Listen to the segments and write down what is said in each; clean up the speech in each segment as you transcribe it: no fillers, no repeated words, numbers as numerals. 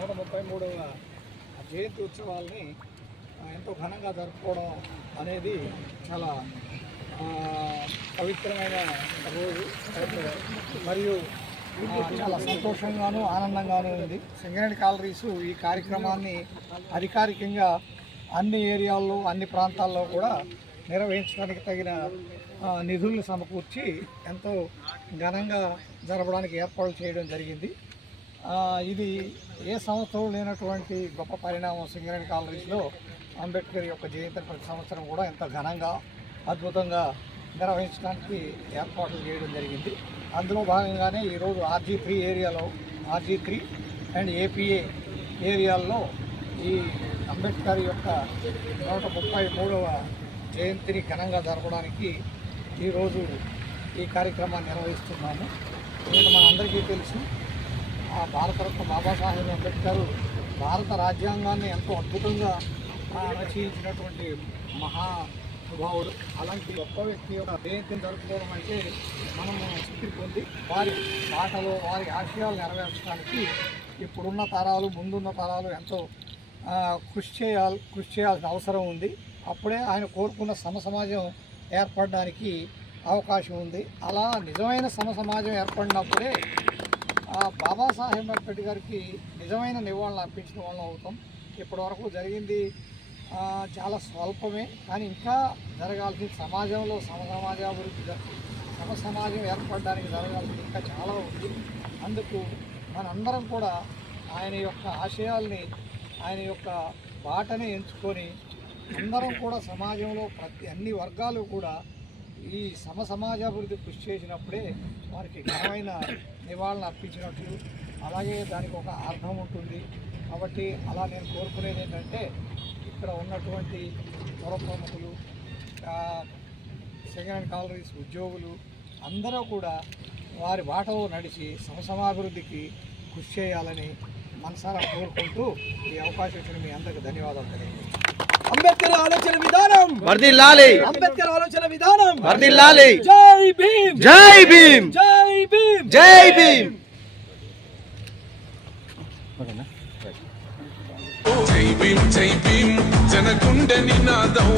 133వ జయంతి ఉత్సవాల్ని ఎంతో ఘనంగా జరుపుకోవడం అనేది చాలా పవిత్రమైన రోజు మరియు చాలా సంతోషంగాను ఆనందంగానూ ఉంది. సింగరేణి కాలరీస్ ఈ కార్యక్రమాన్ని అధికారికంగా అన్ని ఏరియాల్లో అన్ని ప్రాంతాల్లో కూడా నిర్వహించడానికి తగిన నిధులను సమకూర్చి ఎంతో ఘనంగా జరపడానికి ఏర్పాట్లు చేయడం జరిగింది. ఇది ఏ సంవత్సరం లేనటువంటి గొప్ప పరిణామం. సింగరేణి కాలరీస్లో అంబేద్కర్ యొక్క జయంతిని ప్రతి సంవత్సరం కూడా ఎంతో ఘనంగా అద్భుతంగా నిర్వహించడానికి ఏర్పాట్లు చేయడం జరిగింది. అందులో భాగంగానే ఈరోజు RG3 ఏరియాలో RG3 అండ్ APA ఏరియాల్లో ఈ అంబేద్కర్ యొక్క 133వ జయంతిని ఘనంగా జరపడానికి ఈరోజు ఈ కార్యక్రమాన్ని నిర్వహిస్తున్నాము. ఎందుకంటే మనందరికీ తెలుసు, భారతరత్న బాబాసాహెబ్ అంబేద్కర్ భారత రాజ్యాంగాన్ని ఎంతో అద్భుతంగా రచించినటువంటి మహానుభావుడు. అలాంటి గొప్ప వ్యక్తి యొక్క జయంతిని జరుపుకోవడం అంటే మనము శక్తి పొంది వారి మాటలు వారి ఆశయాలు నెరవేర్చడానికి ఇప్పుడున్న తరాలు ముందున్న తరాలు ఎంతో కృషి చేయాల్సిన అవసరం ఉంది. అప్పుడే ఆయన కోరుకున్న సమాజం ఏర్పడడానికి అవకాశం ఉంది. అలా నిజమైన సమాజం ఏర్పడినప్పుడే బాబాసాహెబ్ అంబేద్కర్ గారికి నిజమైన నివాళులు అర్పించిన వాళ్ళం అవుతాం. ఇప్పటివరకు జరిగింది చాలా స్వల్పమే, కానీ ఇంకా జరగాల్సిన సమాజంలో సమాజాభివృద్ధి సమాజం ఏర్పడడానికి జరగాల్సింది ఇంకా చాలా ఉంది. అందుకు మనందరం కూడా ఆయన యొక్క ఆశయాల్ని ఆయన యొక్క బాటని ఎంచుకొని అందరం కూడా సమాజంలో అన్ని వర్గాలు కూడా ఈ సమాజాభివృద్ధి కృషి చేసినప్పుడే వారికి ఘనమైన నివాళులు అర్పించినట్లు, అలాగే దానికి ఒక అర్థం ఉంటుంది. కాబట్టి అలా నేను కోరుకునేది ఏంటంటే, ఇక్కడ ఉన్నటువంటి పుర ప్రముఖులు, సింగరేణి కాలరీస్ ఉద్యోగులు అందరూ కూడా వారి బాటలో నడిచి సమాభివృద్ధికి కృషి చేయాలని మనసారా కోరుకుంటూ ఈ అవకాశం ఇచ్చిన మీ అందరికీ ధన్యవాదాలు తెలియజేస్తున్నాను. అంబేద్కర్ ఆలోచన విధానం వర్ధిల్లాలి. అంబేద్కర్ ఆలోచన విధానం వర్ధిల్లాలి. జై భీమ్, జై భీమ్, జై భీమ్, జై భీమ్. జై భీమ్, జై భీమ్ జనగుండె నినాదం.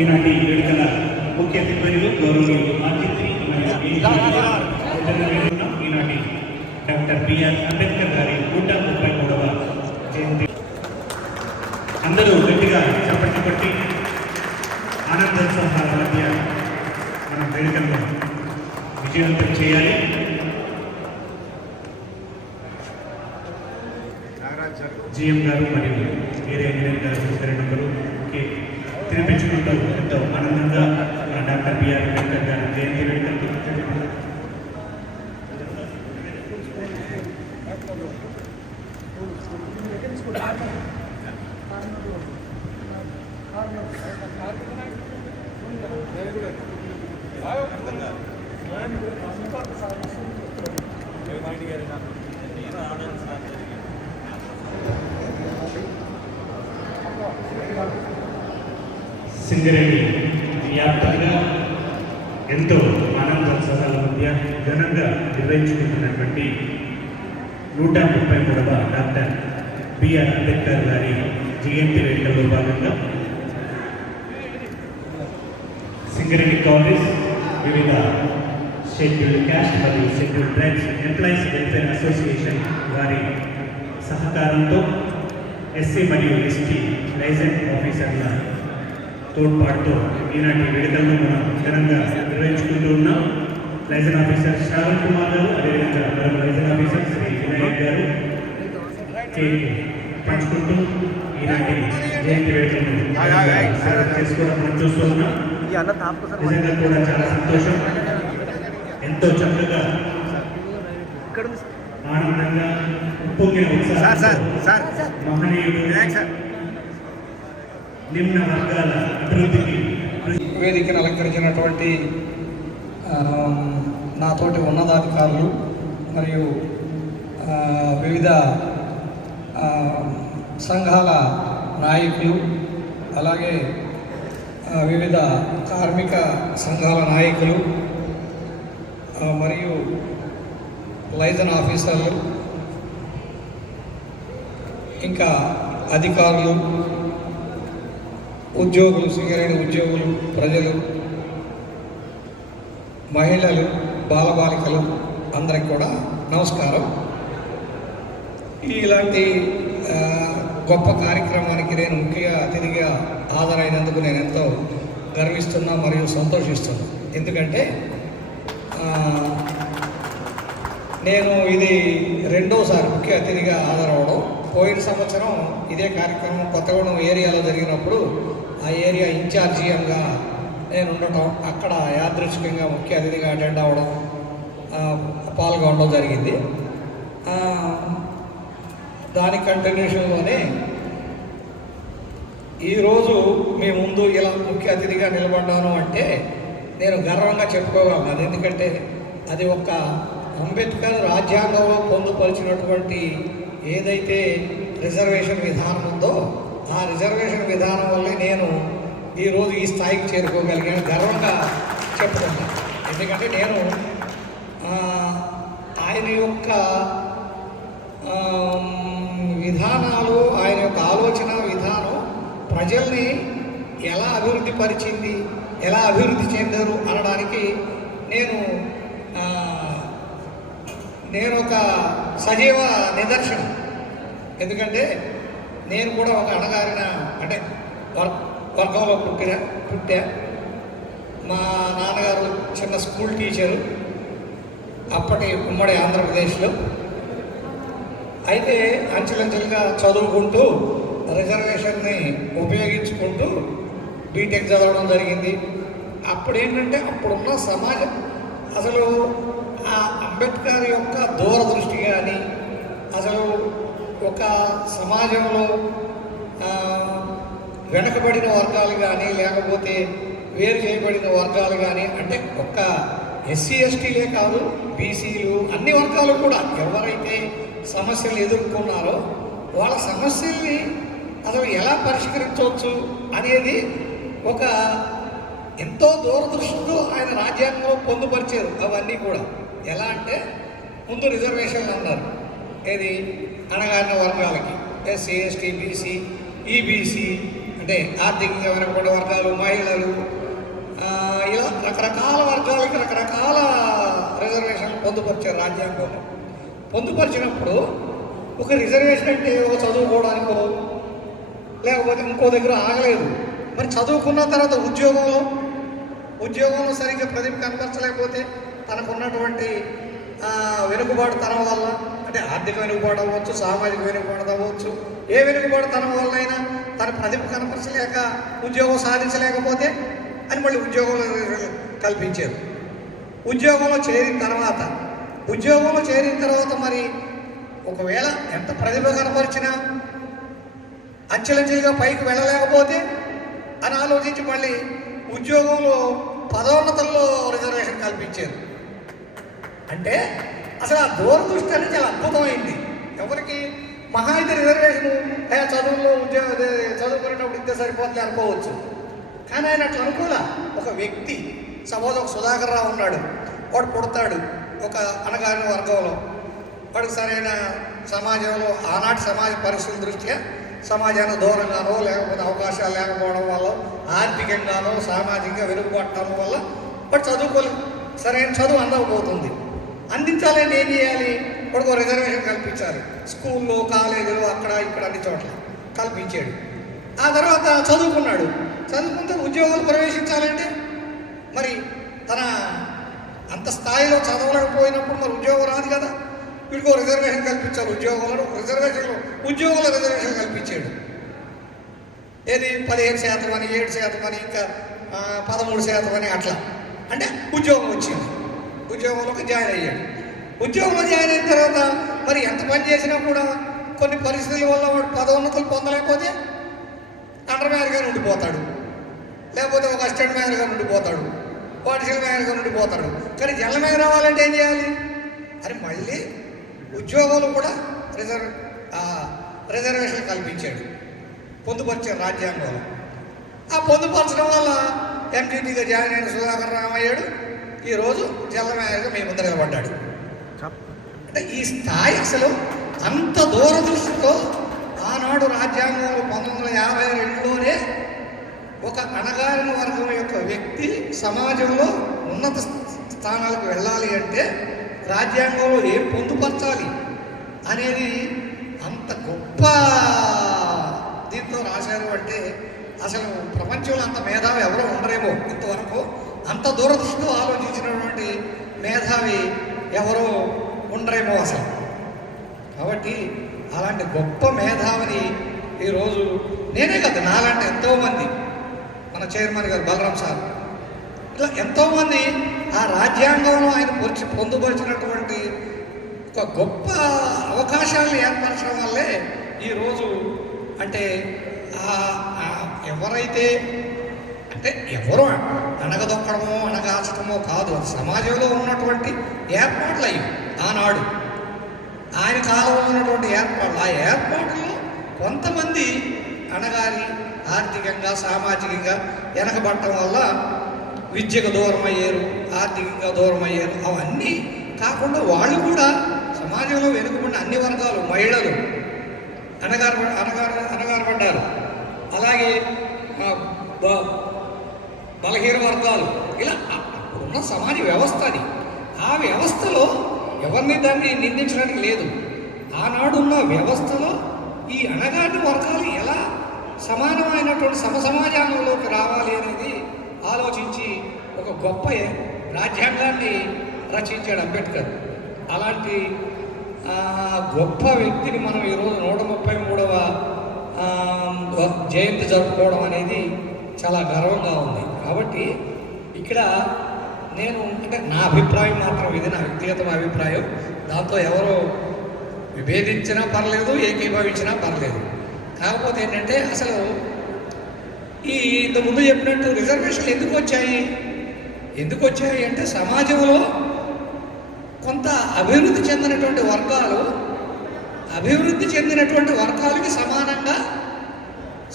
ఈనాటి వేడుకల ముఖ్య అతిథులు గౌరవనీయులు ఆర్జిత్రి ఈనాటి డాక్టర్ బిఆర్ అంబేద్కర్ గారి 133వ జయంతి. అందరూ గట్టిగా చప్పట్లు కొట్టి ఆనందోత్సవాల మధ్య మనం వేడుకలను విజయవంతం చేయాలి. జిఎం గారు మరియు వేరే ఇంజనీర్ గారు రెండు తినిపించుకుంటూ ఎంతో ఆనందంగా డాక్టర్ బిఆర్ అంబేద్కర్ గారి జయంతి వేడుకలు సింగరేణి వ్యాప్తంగా ఎంతో ఆనందోత్సవాల మధ్య ఘనంగా నిర్వహించుకుంటున్నటువంటి 133వ డాక్టర్ బిఆర్ అంబేద్కర్ గారి జయంతి వేడుకల్లో భాగంగా సింగరేణి కాలేజ్ వివిధ షెడ్యూల్డ్ క్యాస్ట్ మరియు scheduled tribes employees welfare association వారి సహకారంతో ఎస్సీ మరియు ఎస్టీ లైసెన్స్ ఆఫీసర్ల తోడ్పాటుతో ఈనాటి వేడుకలను మనం ఘనంగా నిర్వహించుకుంటూ ఉన్నాం. లైసెన్స్ ఆఫీసర్ శ్రావణ్ కుమార్ గారు, అదేవిధంగా మరొక లైసెన్స్ ఆఫీసర్ శ్రీ వినాయక్ గారు పంచుకుంటూ ఈనాటి జయంతి వేడుకలను చేసుకోవడం మనం చూస్తూ ఉన్నాం. నిజంగా కూడా చాలా సంతోషం. ఎంతో చక్కగా ఆనందంగా ఉప్పొంగిన ఉత్సాహం మహనీయుడు నిమ్న వర్గాల అభివృద్ధికి వేదికను అలంకరించినటువంటి నాతోటి ఉన్నతాధికారులు మరియు వివిధ సంఘాల నాయకులు, అలాగే వివిధ కార్మిక సంఘాల నాయకులు మరియు లైసెన్స్ ఆఫీసర్లు, ఇంకా అధికారులు, ఉద్యోగులు, సింగరేణి ఉద్యోగులు, ప్రజలు, మహిళలు, బాలబాలికలు అందరికి కూడా నమస్కారం. ఇలాంటి గొప్ప కార్యక్రమానికి నేను ముఖ్య అతిథిగా హాజరైనందుకు నేను ఎంతో గర్విస్తున్నా మరియు సంతోషిస్తున్నా. ఎందుకంటే నేను ఇది రెండోసారి ముఖ్య అతిథిగా హాజరవడం. పోయిన సంవత్సరం ఇదే కార్యక్రమం కొత్తగూడెం ఏరియాలో జరిగినప్పుడు ఆ ఏరియా ఇన్ఛార్జియంగా నేను ఉండటం, అక్కడ యాదృచ్ఛికంగా ముఖ్య అతిథిగా అటెండ్ అవ్వడం, పాల్గొనడం జరిగింది. దాని కంటిన్యూషన్లోనే ఈరోజు మీ ముందు ఇలా ముఖ్య అతిథిగా నిలబడ్డాను అంటే నేను గర్వంగా చెప్పుకోగలను. అది ఎందుకంటే అది ఒక అంబేద్కర్ రాజ్యాంగంలో పొందుపరిచినటువంటి ఏదైతే రిజర్వేషన్ విధానం ఉందో ఆ రిజర్వేషన్ విధానం వల్లే నేను ఈరోజు ఈ స్థాయికి చేరుకోగలిగాను గర్వంగా చెప్పుకుంటాను. ఎందుకంటే నేను ఆయన యొక్క విధానాలు, ఆయన యొక్క ఆలోచన విధానం ప్రజల్ని ఎలా అభివృద్ధి పరిచింది, ఎలా అభివృద్ధి చెందారు అనడానికి నేను ఒక సజీవ నిదర్శనం. ఎందుకంటే నేను కూడా ఒక అణగారిన అంటే వర్గంలో పుట్టా. మా నాన్నగారు చిన్న స్కూల్ టీచరు అప్పటి ఉమ్మడి ఆంధ్రప్రదేశ్లో. అయితే అంచెలంచెలుగా చదువుకుంటూ రిజర్వేషన్ని ఉపయోగించుకుంటూ బీటెక్ చదవడం జరిగింది. అప్పుడేంటంటే అప్పుడున్న సమాజం అసలు ఆ అంబేద్కర్ యొక్క దూరదృష్టి కానీ, అసలు ఒక సమాజంలో వెనకబడిన వర్గాలు కానీ, లేకపోతే వేరు చేయబడిన వర్గాలు కానీ, అంటే ఒక్క ఎస్సీ ఎస్టీలే కాదు, బీసీలు అన్ని వర్గాలు కూడా ఎవరైతే సమస్యలు ఎదుర్కొన్నారో వాళ్ళ సమస్యల్ని అసలు ఎలా పరిష్కరించవచ్చు అనేది ఒక ఎంతో దూరదృష్టితో ఆయన రాజ్యాంగంలో పొందుపరిచారు. అవన్నీ కూడా ఎలా అంటే ముందు రిజర్వేషన్లు అన్నారు, ఏది అణగారిన వర్గాలకి ఎస్సీ ఎస్టీ బీసీ ఈబీసీ అంటే అంటే ఆర్థికంగా వెనకబడే వర్గాలు, మహిళలు, ఇలా రకరకాల వర్గాలకి రకరకాల రిజర్వేషన్లు పొందుపరిచారు రాజ్యాంగంలో. పొందుపరిచినప్పుడు ఒక రిజర్వేషన్ అంటే ఒక చదువుకోవడానికో లేకపోతే ఇంకో దగ్గర ఆగలేదు. మరి చదువుకున్న తర్వాత ఉద్యోగంలో సరిగ్గా ప్రతిభ కనపరచలేకపోతే తనకున్నటువంటి వెనుకబాటుతనం వల్ల, అంటే ఆర్థిక వెనుకబాటు అవ్వచ్చు, సామాజిక వెనుకబాటు అవ్వచ్చు, ఏ వెనుకబాటుతనం వల్ల అయినా తన ప్రతిభ కనపరచలేక ఉద్యోగం సాధించలేకపోతే అని మళ్ళీ ఉద్యోగంలో కల్పించారు. ఉద్యోగంలో చేరిన తర్వాత మరి ఒకవేళ ఎంత ప్రతిభ కనపరిచినా అంచెలంచెలుగా పైకి వెళ్ళలేకపోతే అని ఆలోచించి మళ్ళీ ఉద్యోగంలో పదోన్నతుల్లో రిజర్వేషన్ కల్పించారు. అంటే అసలు ఆ దూరదృష్టి అనేది చాలా అద్భుతమైంది. ఎవరికి మహా అయితే రిజర్వేషను చదువుల్లో చదువుకునేటప్పుడు ఇంతే సరిపోతుంది అనుకోవచ్చు. కానీ ఆయన అట్లా అనుకోలే. ఒక వ్యక్తి, సపోజ్ ఒక సుధాకర్ రావు ఉన్నాడు, వాడు పుడతాడు ఒక అణగారిన వర్గంలో, వాడికి సరైన సమాజంలో ఆనాటి సమాజ పరిస్థితుల దృష్ట్యా సమాజానికి దూరంగానో లేకపోతే అవకాశాలు లేకపోవడం వల్ల ఆర్థికంగానో సామాజికంగా వెనుకబడటం వల్ల వాడు చదువుకోలేదు, సరైన చదువు అందకపోతుంది. అందించాలని ఏం చేయాలి? వాడికి రిజర్వేషన్ కల్పించాలి. స్కూల్లో, కాలేజీలో, అక్కడ ఇక్కడ అన్ని చోట్ల కల్పించాడు. ఆ తర్వాత చదువుకుంటే ఉద్యోగాలు ప్రవేశించాలంటే మరి తన అంత స్థాయిలో చదవలేకపోయినప్పుడు మరి ఉద్యోగం రాదు కదా. వీడికి రిజర్వేషన్ కల్పించాలి. ఉద్యోగంలో రిజర్వేషన్ కల్పించాడు. ఏది 15% అని, 7% అని, ఇంకా 13% అని, అట్లా. అంటే ఉద్యోగం వచ్చింది. ఉద్యోగంలోకి జాయిన్ అయ్యాడు. ఉద్యోగంలో జాయిన్ అయిన తర్వాత మరి ఎంత పని చేసినా కూడా కొన్ని పరిస్థితుల వల్ల వాడు పదోన్నతులు పొందలేకపోతే అండర్ మేనేజర్గా ఉండిపోతాడు, లేకపోతే ఒక అసిస్టెంట్ మేనేజర్గా ఉండిపోతాడు, అడిషనల్ మేనేజర్గా ఉండిపోతాడు. కానీ జనరల్ మేనేజర్ అవ్వాలంటే ఏం చేయాలి? అని మళ్ళీ ఉద్యోగంలో కూడా రిజర్వేషన్ కల్పించాడు, పొందుపరిచాడు రాజ్యాంగంలో. ఆ పొందుపరచడం వల్ల ఎంపీటీగా జాయిన్ అయిన సుధాకర్ రావు అయ్యాడు. ఈరోజు జనరల్ మేనేజర్గా మీ ముందు నిలబడ్డాడు. అంటే ఈ స్థాయి అసలు అంత దూరదృష్టితో ఆనాడు రాజ్యాంగంలో 1952లోనే ఒక అణగారిన వర్గం యొక్క వ్యక్తి సమాజంలో ఉన్నత స్థానాలకు వెళ్ళాలి అంటే రాజ్యాంగంలో ఏం పొందుపరచాలి అనేది అంత గొప్ప దీంతో రాశారు. అంటే అసలు ప్రపంచంలో అంత మేధావి ఎవరో ఉండరేమో ఇంతవరకు. అంత దూరదృష్టితో ఆలోచించినటువంటి మేధావి ఎవరో ఉండరేమో అసలు. కాబట్టి అలాంటి గొప్ప మేధావిని ఈరోజు నేనే కదా, నాలాంటి ఎంతోమంది, మన చైర్మన్ గారు బలరాం సార్, ఇట్లా ఎంతోమంది ఆ రాజ్యాంగంలో ఆయన పొందుపరిచినటువంటి ఒక గొప్ప అవకాశాలను ఏర్పరచడం వల్లే ఈరోజు అంటే ఎవరైతే అంటే ఎవరో అణగదొక్కడమో అణగాచడమో కాదు, అది సమాజంలో ఉన్నటువంటి ఏర్పాట్లు అయ్యి ఆనాడు ఆయన కాలంలో ఉన్నటువంటి ఏర్పాట్లు. ఆ ఏర్పాట్లలో కొంతమంది అణగారి ఆర్థికంగా సామాజికంగా వెనకబడటం వల్ల విద్యకు దూరం అయ్యారు, ఆర్థికంగా దూరం అయ్యారు. అవన్నీ కాకుండా వాళ్ళు కూడా సమాజంలో వెనుకబడిన అన్ని వర్గాలు, మహిళలు అనగారపడ్డారు. అలాగే బలహీన వర్గాలు, ఇలా ఉన్న సమాజ వ్యవస్థ అది. ఆ వ్యవస్థలో ఎవరిని దాన్ని నిందించడానికి లేదు. ఆనాడున్న వ్యవస్థలో ఈ అణగారిన వర్గాలు ఎలా సమానమైనటువంటి సమసమాజంలోకి రావాలి అనేది ఆలోచించి ఒక గొప్ప రాజ్యాంగాన్ని రచించాడు అంబేద్కర్. అలాంటి గొప్ప వ్యక్తిని మనం ఈరోజు 133వ జయంతి జరుపుకోవడం అనేది చాలా గర్వంగా ఉంది. కాబట్టి ఇక్కడ నేను అంటే నా అభిప్రాయం మాత్రం ఇది, నా వ్యక్తిగత అభిప్రాయం. దాంతో ఎవరో విభేదించినా పర్లేదు, ఏకీభవించినా పర్లేదు. కాకపోతే ఏంటంటే అసలు ఇంతకుముందు చెప్పినట్టు రిజర్వేషన్లు ఎందుకు వచ్చాయి అంటే సమాజంలో కొంత అభివృద్ధి చెందినటువంటి వర్గాలకి సమానంగా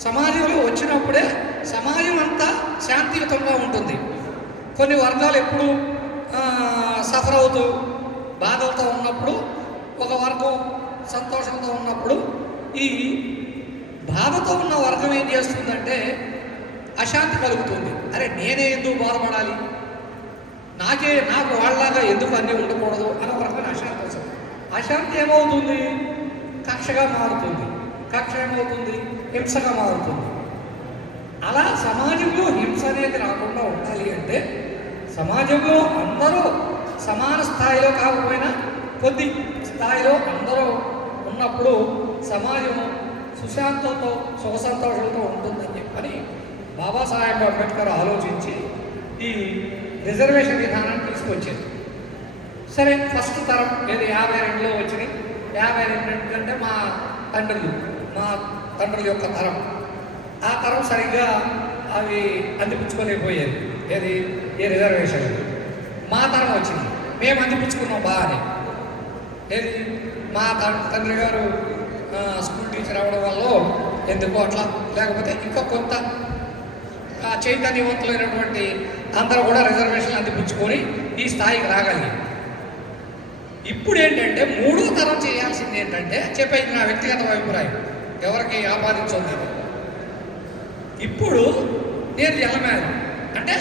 సమాజంలో వచ్చినప్పుడే సమాజం అంతా శాంతియుతంగా ఉంటుంది. కొన్ని వర్గాలు ఎప్పుడు సఫర్ అవుతూ బాధలతో ఉన్నప్పుడు, ఒక వర్గం సంతోషంతో ఉన్నప్పుడు ఈ బాధతో ఉన్న వర్గం ఏం చేస్తుందంటే అశాంతి కలుగుతుంది. అరే నేనే ఎందుకు బాధపడాలి, నాకు వాళ్ళలాగా ఎందుకు అన్నీ ఉండకూడదు అనే వర్గమైన అశాంతి వస్తుంది. అశాంతి ఏమవుతుంది? కక్షగా మారుతుంది. కక్ష ఏమవుతుంది? హింసగా మారుతుంది. అలా సమాజంలో హింస అనేది రాకుండా ఉండాలి అంటే సమాజంలో అందరూ సమాన స్థాయిలో కాకపోయినా కొద్ది స్థాయిలో అందరూ ఉన్నప్పుడు సమాజం సుశాంతంతో సుఖ సంతోషంతో ఉంటుందని చెప్పని బాబాసాహెబ్ అంబేద్కర్ ఆలోచించి ఈ రిజర్వేషన్ విధానాన్ని తీసుకొచ్చారు. సరే ఫస్ట్ తరం ఏది 52లో వచ్చినాయి. 52 కంటే మా తండ్రుల యొక్క తరం, ఆ తరం సరిగ్గా అవి అందిపుచ్చుకోలేకపోయేది. ఏది ఈ రిజర్వేషన్. మా తరం వచ్చింది, మేము అందిపుచ్చుకున్నాం బాగానే. ఏది మా తండ్రి గారు స్కూల్ టీచర్ అవ్వడం వల్ల ఎందుకో అట్లా, లేకపోతే ఇంకా కొంత చైతన్యవంతులైనటువంటి అందరూ కూడా రిజర్వేషన్లు అందిపుచ్చుకొని ఈ స్థాయికి రాగలిగారు. ఇప్పుడు ఏంటంటే మూడో తరం చేయాల్సింది ఏంటంటే చెప్పేది నా వ్యక్తిగత అభిప్రాయం, ఎవరికి ఆపాదించొద్దు. ఇప్పుడు నేను జలమేను అంటే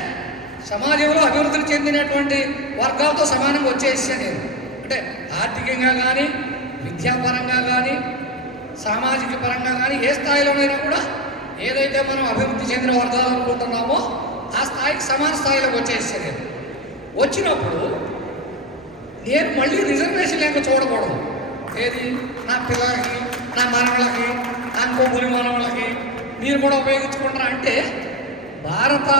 సమాజంలో అభివృద్ధి చెందినటువంటి వర్గాలతో సమానంగా వచ్చేసా నేను. అంటే ఆర్థికంగా కానీ, విద్యాపరంగా కానీ, సామాజిక పరంగా కానీ ఏ స్థాయిలోనైనా కూడా ఏదైతే మనం అభివృద్ధి చెందిన వర్గాలు అనుకుంటున్నామో ఆ స్థాయికి సమాన స్థాయిలోకి వచ్చేసా నేను. వచ్చినప్పుడు నేను మళ్ళీ రిజర్వేషన్ లేక చూడకూడదు. ఏది నా పిల్లలకి, నా మనవలకి, నా ఇంకో గురి మనవలకి మీరు కూడా ఉపయోగించుకుంటారా అంటే భారత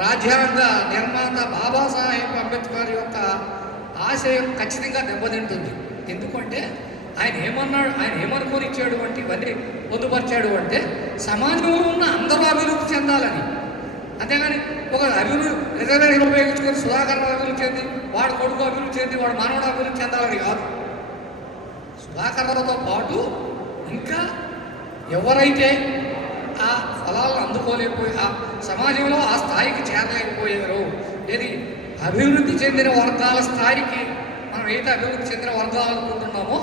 రాజ్యాంగ నిర్మాత బాబాసాహెబ్ అంబేద్కర్ యొక్క ఆశయం ఖచ్చితంగా దెబ్బతింటుంది. ఎందుకంటే ఆయన ఏమనుకొని ఇచ్చాడు అంటే ఇవన్నీ పొందుపరిచాడు అంటే సమాజంలో ఉన్న అందరూ అభివృద్ధి చెందాలని. అంతేగాని ఒక రిజర్వేషన్ ఉపయోగించుకొని సుధాకర్ అభివృద్ధి చెంది, వాడు కొడుకు అభివృద్ధి చెంది, వాడు మానవుడు అభివృద్ధి చెందాలని కాదు. సుధాకర్లతో పాటు ఇంకా ఎవరైతే ఆ ఫలాలను అందుకోలేకపోయి ఆ సమాజంలో ఆ స్థాయికి చేరలేకపోయారో, ఏది అభివృద్ధి చెందిన వర్గాల స్థాయికి మనం ఏదైతే అభివృద్ధి చెందిన వర్గాలు అనుకుంటున్నామో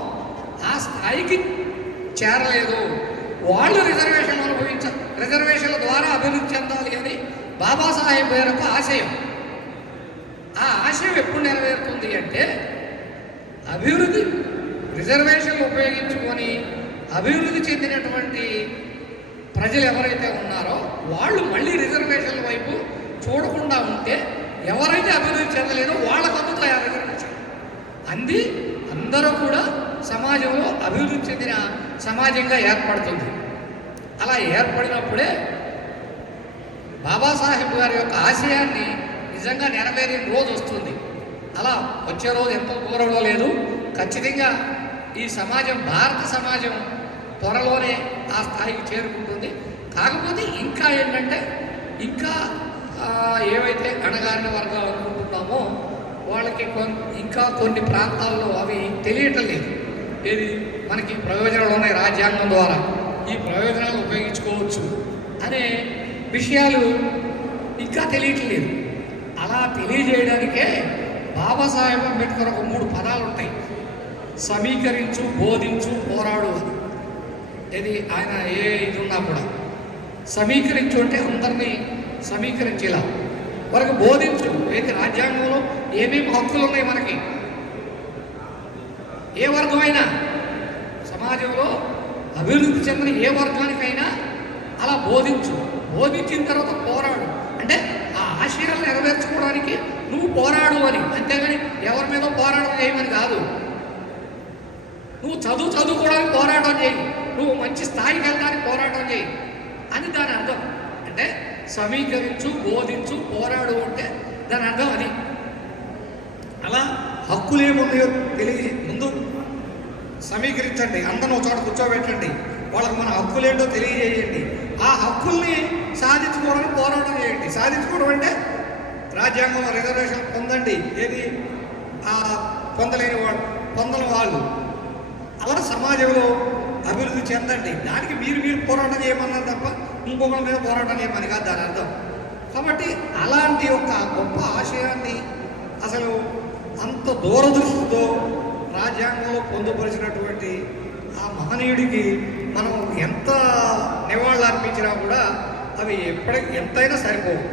ఆ స్థాయికి చేరలేదు, వాళ్ళు రిజర్వేషన్ల ద్వారా అభివృద్ధి చెందాలి అని బాబాసాహెబ్ యొక్క ఆశయం. ఆ ఆశయం ఎప్పుడు నెరవేరుతుంది అంటే రిజర్వేషన్లు ఉపయోగించుకొని అభివృద్ధి చెందినటువంటి ప్రజలు ఎవరైతే ఉన్నారో వాళ్ళు మళ్ళీ రిజర్వేషన్ల వైపు చూడకుండా ఉంటే ఎవరైతే అభివృద్ధి చెందలేదో వాళ్ళకు అందుతాయి ఆ రిజర్వేషన్. అందరూ కూడా సమాజంలో అభివృద్ధి చెందిన సమాజంగా ఏర్పడుతుంది. అలా ఏర్పడినప్పుడే బాబాసాహెబ్ గారి యొక్క ఆశయాన్ని నిజంగా నెరవేరిన రోజు వస్తుంది. అలా వచ్చే రోజు ఎంతో దూరంలో లేదు. ఖచ్చితంగా ఈ సమాజం, భారత సమాజం త్వరలోనే ఆ స్థాయికి చేరుకుంటుంది. కాకపోతే ఇంకా ఏంటంటే ఇంకా ఏవైతే అణగారిన వర్గాలు అనుకుంటున్నామో వాళ్ళకి ఇంకా కొన్ని ప్రాంతాల్లో అవి తెలియటం లేదు. ఏది మనకి ప్రయోజనాలు ఉన్నాయి రాజ్యాంగం ద్వారా, ఈ ప్రయోజనాలు ఉపయోగించుకోవచ్చు అనే విషయాలు ఇంకా తెలియట్లేదు. అలా తెలియజేయడానికే బాబాసాహెబ్ అంబేద్కర్ ఒక 3 పదాలు ఉంటాయి: సమీకరించు, బోధించు, పోరాడు. ఇది ఆయన ఇది ఉన్నా కూడా సమీకరించు అంటే అందరినీ సమీకరించేలా, వాళ్ళకి బోధించు. అయితే రాజ్యాంగంలో ఏమేమి హక్కులు ఉన్నాయి మనకి, ఏ వర్గమైనా సమాజంలో అభివృద్ధి చెందిన ఏ వర్గానికైనా అలా బోధించు. బోధించిన తర్వాత పోరాడు. అంటే ఆ ఆశయాలు నెరవేర్చుకోవడానికి నువ్వు పోరాడు అని, అంతేగాని ఎవరి మీద పోరాటం చేయమని కాదు. నువ్వు చదువుకోవడానికి పోరాటం చేయి, నువ్వు మంచి స్థాయికి వెళ్ళడానికి పోరాటం చేయి అని దాని అర్థం. అంటే సమీకరించు, బోధించు, పోరాడు అంటే దాని అర్థం అది. అలా హక్కులు ఏమున్నాయో ముందు సమీకరించండి, అందరూ ఒక చోట కూర్చోబెట్టండి, వాళ్ళకి మన హక్కులేంటో తెలియజేయండి. ఆ హక్కుల్ని సాధించుకోవడానికి పోరాటం చేయండి. సాధించుకోవడం అంటే రాజ్యాంగంలో రిజర్వేషన్ పొందండి, ఏది పొందలేని వాళ్ళు అలా సమాజంలో అభివృద్ధి చెందండి. దానికి మీరు పోరాటం చేయమన్నారు తప్ప ఇంకొకరి మీద పోరాటం చేయమని కాదు దాని అర్థం. కాబట్టి అలాంటి ఒక గొప్ప ఆశయాన్ని అసలు అంత దూరదృష్టితో రాజ్యాంగంలో పొందుపరిచినటువంటి ఆ మహనీయుడికి మనం ఎంత నివాళులు అర్పించినా కూడా అవి ఎంతైనా సరిపోవు.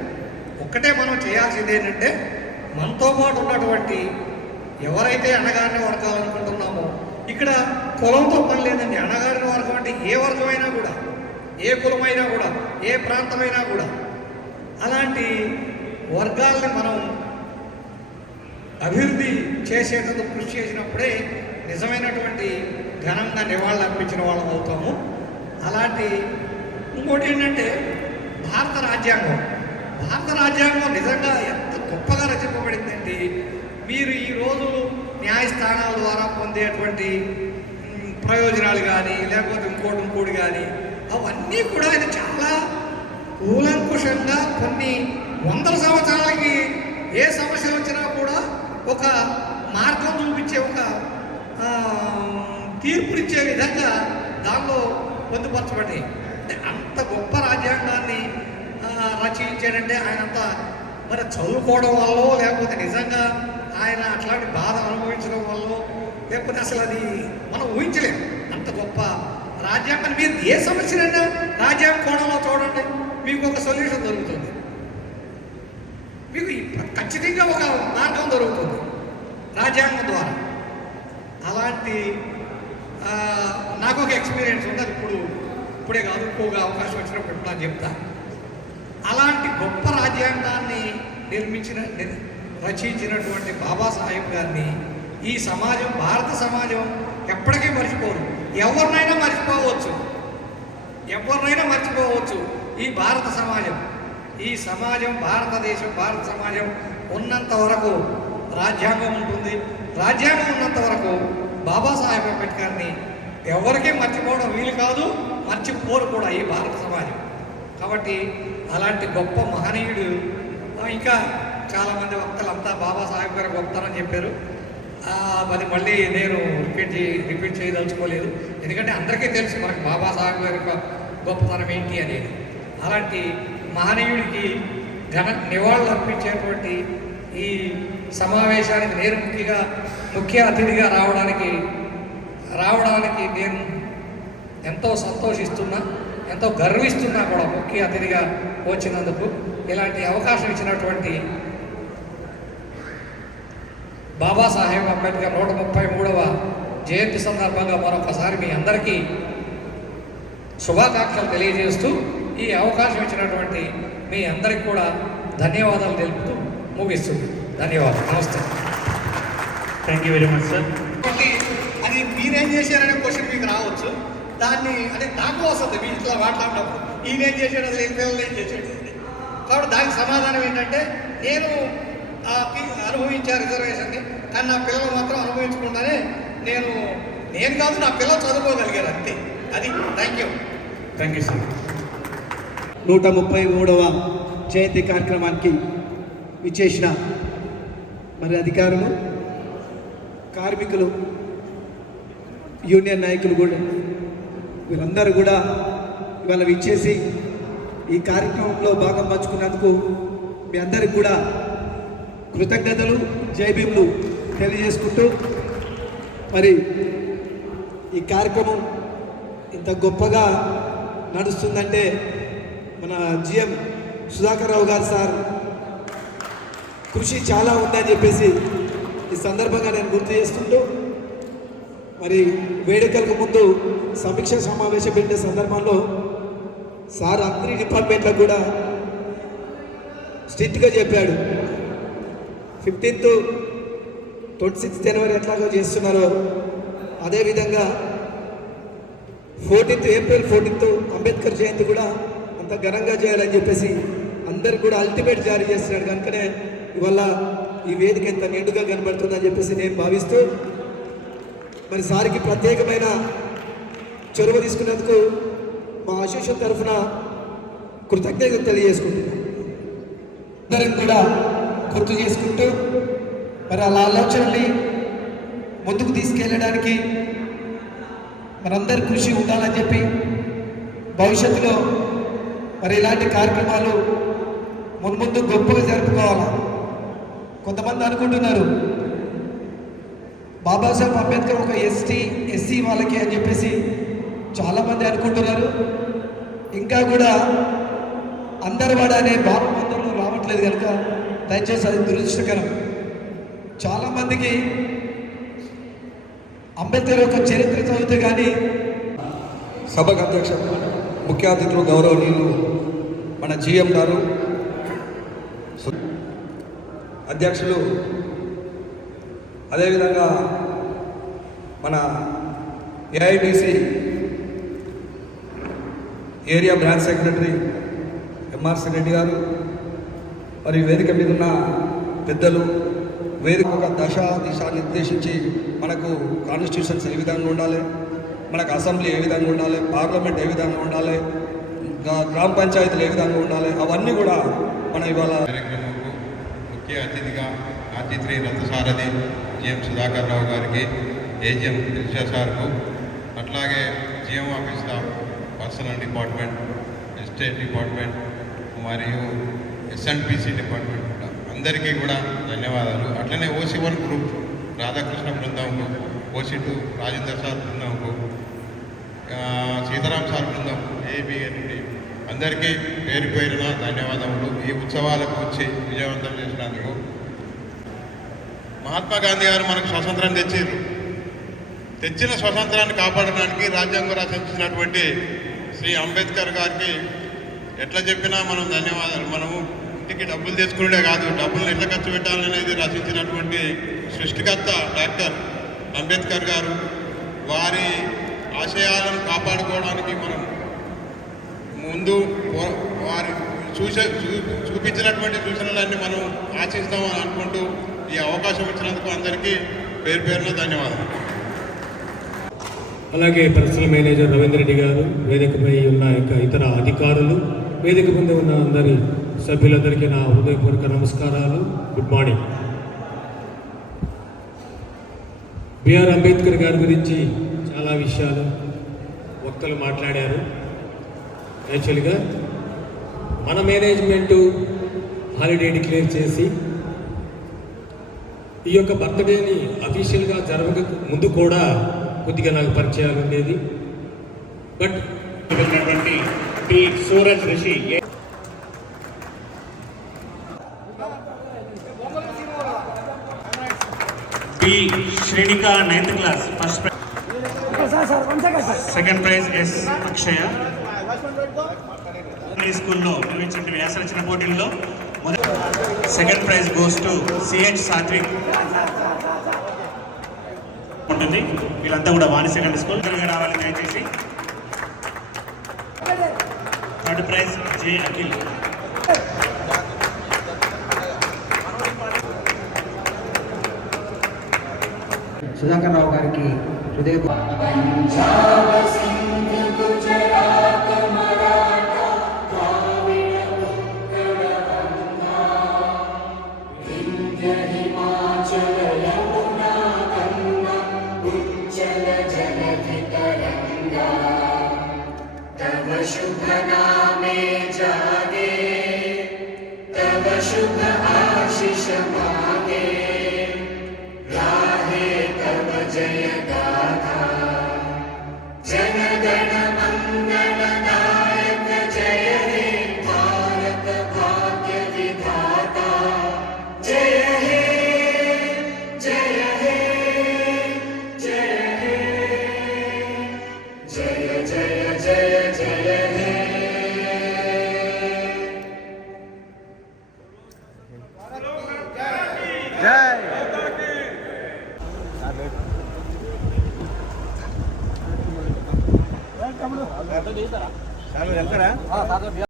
ఒక్కటే మనం చేయాల్సింది ఏంటంటే మనతో పాటు ఉన్నటువంటి ఎవరైతే అణగారిన వర్గాలు అనుకుంటున్నామో, ఇక్కడ కులంతో పని లేదండి. అణగారిన వర్గం అంటే ఏ వర్గమైనా కూడా, ఏ కులమైనా కూడా, ఏ ప్రాంతమైనా కూడా, అలాంటి వర్గాల్ని మనం అభివృద్ధి చేసేటందుకు కృషి చేసినప్పుడే నిజమైనటువంటి ఘనంగా నివాళులు అర్పించిన వాళ్ళం అవుతాము. అలాంటి ఇంకోటి ఏంటంటే భారత రాజ్యాంగం నిజంగా ఎంత గొప్పగా రచింపబడిందండి. మీరు ఈరోజు న్యాయస్థానాల ద్వారా పొందేటువంటి ప్రయోజనాలు కానీ, లేకపోతే ఇంకోటి కానీ, అవన్నీ కూడా ఆయన చాలా కూలంకుషంగా కొన్ని వందల సంవత్సరాలకి ఏ సమస్య వచ్చినా కూడా ఒక మార్గం చూపించే, ఒక తీర్పునిచ్చే విధంగా దానిలో పొందుపరచబడి, అంటే అంత గొప్ప రాజ్యాంగాన్ని రచించాడంటే ఆయనంత మరి చదువుకోవడం వల్ల, లేకపోతే నిజంగా ఆయన అట్లాంటి బాధ అనుభవించడం వల్ల, లేకపోతే అసలు అది మనం ఊహించలేము. అంత గొప్ప రాజ్యాంగాన్ని మీరు ఏ సమస్యనైనా రాజ్యాంగ కోణంలో చూడండి, మీకు ఒక సొల్యూషన్ దొరుకుతుంది, మీకు ఖచ్చితంగా ఒక మార్గం దొరుకుతుంది రాజ్యాంగం ద్వారా. అలాంటి నాకు ఒక ఎక్స్పీరియన్స్ ఉంది. అది ఇప్పుడే కాదు, ఎక్కువగా అవకాశం వచ్చినప్పుడు నేను చెప్తా. అలాంటి గొప్ప రాజ్యాంగాన్ని రచించినటువంటి బాబాసాహెబ్ గారిని ఈ సమాజం, భారత సమాజం ఎప్పటికీ మర్చిపోరు. ఎవరినైనా మర్చిపోవచ్చు. ఈ భారత సమాజం, భారతదేశం, భారత సమాజం ఉన్నంత వరకు రాజ్యాంగం ఉంటుంది. రాజ్యాంగం ఉన్నంత వరకు బాబాసాహెబ్ అంబేద్కర్ని ఎవరికీ మర్చిపోవడం వీలు కాదు, మర్చిపోరు కూడా ఈ భారత సమాజం. కాబట్టి అలాంటి గొప్ప మహనీయుడు, ఇంకా చాలామంది వక్తలంతా బాబాసాహెబ్ గారు గొప్పతనం చెప్పారు. అది మళ్ళీ నేను రిపీట్ చేయదలుచుకోలేదు, ఎందుకంటే అందరికీ తెలుసు మనకు బాబాసాహెబ్ గారి యొక్క గొప్పతనం ఏంటి అనేది. అలాంటి మహనీయుడికి నివాళులు అర్పించేటువంటి ఈ సమావేశానికి నేను ముఖ్య అతిథిగా రావడానికి నేను ఎంతో సంతోషిస్తున్నా, ఎంతో గర్విస్తున్నా కూడా ముఖ్య అతిథిగా వచ్చినందుకు. ఇలాంటి అవకాశం ఇచ్చినటువంటి బాబాసాహెబ్ అంబేద్కర్ 133వ జయంతి సందర్భంగా మరొకసారి మీ అందరికీ శుభాకాంక్షలు తెలియజేస్తూ, ఈ అవకాశం ఇచ్చినటువంటి మీ అందరికీ కూడా ధన్యవాదాలు తెలుపుతూ ముగిస్తుంది. ధన్యవాదాలు. నమస్తే. Thank you very much sir. అది మీరేం చేశారనే క్వశ్చన్ మీకు రావచ్చు. దాన్ని అంటే నాకు వస్తుంది, మీ ఇట్లా మాట్లాడినప్పుడు ఈయనేం చేశాడు, అది పిల్లలు ఏం చేశాడు. కాబట్టి దానికి సమాధానం ఏంటంటే, నేను అనుభవించా రిజర్వేషన్ని, కానీ నా పిల్లలు మాత్రం అనుభవించకుండానే నేను కాదు, నా పిల్లలు చదువుకోగలిగారు అంతే. అది. Thank you sir. 133వ జయంతి కార్యక్రమానికి విచ్చేసిన మరి అధికారులు, కార్మికులు, యూనియన్ నాయకులు కూడా, వీరందరూ కూడా ఇవాళ విచ్చేసి ఈ కార్యక్రమంలో భాగం పంచుకున్నందుకు మీ అందరికి కూడా కృతజ్ఞతలు, జైభీములు తెలియజేసుకుంటూ, మరి ఈ కార్యక్రమం ఇంత గొప్పగా నడుస్తుందంటే మన జిఎం సుధాకర్ రావు గారు సార్ కృషి చాలా ఉందని చెప్పేసి ఈ సందర్భంగా నేను గుర్తు చేసుకుంటూ, మరి వేడుకలకు ముందు సమీక్ష సమావేశం పెట్టే సందర్భంలో సార్ అన్ని డిపార్ట్మెంట్లకు కూడా స్ట్రిక్ట్గా చెప్పాడు. 15th 26 జనవరి ఎట్లాగో చేస్తున్నారో అదేవిధంగా 14th ఏప్రిల్ 14th అంబేద్కర్ జయంతి కూడా అంత ఘనంగా చేయాలని చెప్పేసి అందరికి కూడా అల్టిమేట్ జారీ చేస్తున్నాడు. కనుకనే ఇవాళ ఈ వేదిక ఎంత నిండుగా కనబడుతుందని చెప్పేసి నేను భావిస్తూ, మరి సార్కి ప్రత్యేకమైన చొరవ తీసుకున్నందుకు మా అసోసియేషన్ తరఫున కృతజ్ఞతలు తెలియజేసుకుంటున్నాను. అందరం కూడా గుర్తు చేసుకుంటూ, మరి అలా ఆలోచనల్ని ముందుకు తీసుకెళ్ళడానికి మనందరి కృషి ఉండాలని చెప్పి, భవిష్యత్తులో మరి ఇలాంటి కార్యక్రమాలు ముందు గొప్పగా జరుపుకోవాలి. కొంతమంది అనుకుంటున్నారు బాబాసాహెబ్ అంబేద్కర్ ఒక ఎస్సీ వాళ్ళకి అని చెప్పేసి చాలామంది అనుకుంటున్నారు, ఇంకా కూడా అందరవాడ అనే భావం అందరూ రావట్లేదు కనుక దయచేసి అది దురదృష్టకరం. చాలామందికి అంబేద్కర్ యొక్క చరిత్ర చదివితే కానీ సభకు అధ్యక్ష ముఖ్య అతిథులు గౌరవనీయులు మన జిఎం గారు, అధ్యక్షులు, అదేవిధంగా మన AITC area branch secretary MRC Reddy గారు, మరియు వేదిక మీద ఉన్న పెద్దలు, వేదిక ఒక దిశ నిర్దేశించి మనకు కాన్స్టిట్యూషన్స్ ఏ విధంగా ఉండాలి, మనకు అసెంబ్లీ ఏ విధంగా ఉండాలి, పార్లమెంట్ ఏ విధంగా ఉండాలి, గ్రామ పంచాయతీలు ఏ విధంగా ఉండాలి, అవన్నీ కూడా మన ఇవాళ కార్యక్రమంకు ముఖ్య అతిథిగా ఆతిథ్య రథసారథి జిఎం సుధాకర్ రావు గారికి, ఏజిఎం దిల్షా సార్కు, అట్లాగే GM office staff, personnel department, estate department మరియు ఎస్ఎన్పిసి డిపార్ట్మెంట్ కూడా అందరికీ కూడా ధన్యవాదాలు. అట్లనే ఓసి1 గ్రూప్ రాధాకృష్ణ బృందంకు, ఓసి2 రాజేందర్ సార్ బృందంకు, సీతారాం సార్ బృందం, ఏబిఎన్ అందరికీ పేరు పేరున ధన్యవాదములు. ఈ ఉత్సవాలకు వచ్చి విజయవంతం చేసినందుకు. మహాత్మా గాంధీ గారు మనకు స్వతంత్రం తెచ్చిన స్వతంత్రాన్ని కాపాడడానికి రాజ్యాంగం రచించినటువంటి శ్రీ అంబేద్కర్ గారికి ఎట్లా చెప్పినా మనం ధన్యవాదాలు. మనము ఇంటికి డబ్బులు తెచ్చుకునే కాదు, డబ్బులను ఎట్లా ఖర్చు పెట్టాలనేది రచించినటువంటి సృష్టికర్త డాక్టర్ అంబేద్కర్ గారు. వారి ఆశయాలను కాపాడుకోవడానికి మనం ముందు వారి చూపించినటువంటి సూచనలన్నీ మనం ఆశిస్తామని అనుకుంటూ ఈ అవకాశం ఇచ్చినందుకు అందరికీ పేరు పేరున ధన్యవాదాలు. అలాగే పర్సనల్ మేనేజర్ రవీంద్ర రెడ్డి గారు, వేదికపై ఉన్న ఇతర అధికారులు, వేదిక ముందు ఉన్న అందరి సభ్యులందరికీ నా హృదయపూర్వక నమస్కారాలు. Good morning. బిఆర్ అంబేద్కర్ గారి గురించి చాలా విషయాలు వక్తలు మాట్లాడారు. యాక్చువల్గా మన మేనేజ్మెంటు హాలిడే డిక్లేర్ చేసి ఈ యొక్క బర్త్డేని అఫీషియల్గా జరగక ముందు కూడా కొద్దిగా నాకు పరిచయాలు ఉండేది. But T Suraj Rishi, B Shrenika 9th class first prize, second prize S Akshaya. స్కూల్లో నిర్వహించిన వ్యాసరచన పోటీల్లో second prize goes to CH Sathvik ఉంటుంది. వీళ్ళంతా కూడా వాణి సెకండరీ స్కూల్ రావాలి దయచేసి. Third prize J Akhil. Sudhakar Rao గారికి హృదయ शुभ नामे जागे, तब शुभ आशीष मांगे, राहे तब जय गाथा, जन गण मंगल नायक जय हे, भारत भाग्य विधाता जय हे, जय हे, जय हे, जय जय जय जय हे। వెళ్తారా?